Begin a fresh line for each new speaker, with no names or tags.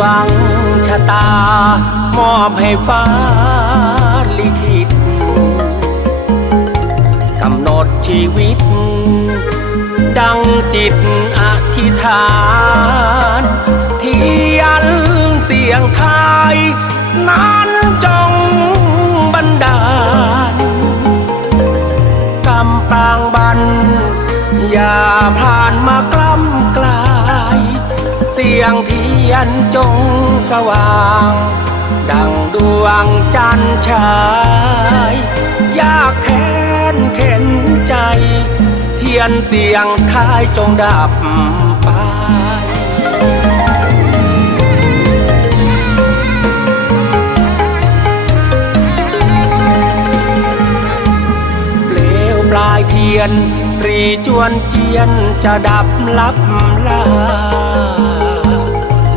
วงชะตา มอบให้ฟ้าลิขิตกำหนดชีวิต ดังจิตอธิษฐาน ทียนเสียงไทย นั้นจงบันดาลกำปางบัน อย่าผ่านมาก เสียงเทียนจงสว่าง ดังดวงจันทร์ฉาย ยากแค้นเข็นใจ เทียนเสียงท้ายจงดับไปเปลวปลายเทียนรีจวนเจียนจะดับลับลา